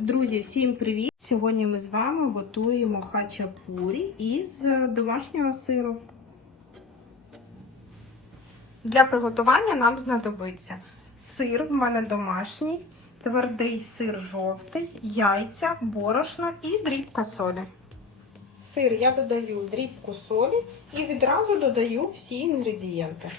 Друзі, всім привіт! Сьогодні ми з вами готуємо хачапурі із домашнього сиру. Для приготування нам знадобиться сир, в мене домашній, твердий сир жовтий, яйця, борошно і дрібка солі. Сир я додаю дрібку солі і відразу додаю всі інгредієнти.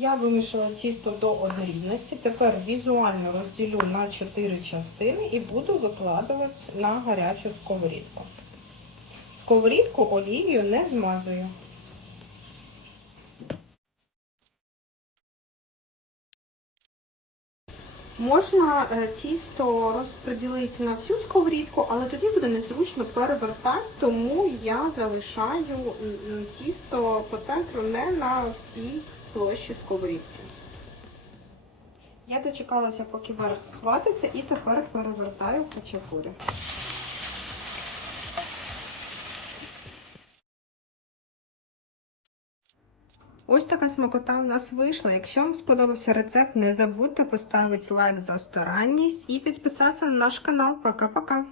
Я вимішала тісто до однорідності. Тепер візуально розділю на 4 частини і буду викладувати на гарячу сковорідку. Сковорідку олією не змазую. Можна е, тісто розподілити на всю сковорідку, але тоді буде незручно перевертати, тому я залишаю тісто по центру не на всій площі сковорідки. Я дочекалася, поки верх схватиться, і тепер перевертаю в хачапурі. Ось така смакота у нас вийшла. Якщо вам сподобався рецепт, не забудьте поставити лайк за старанність і підписатися на наш канал. Пока-пока!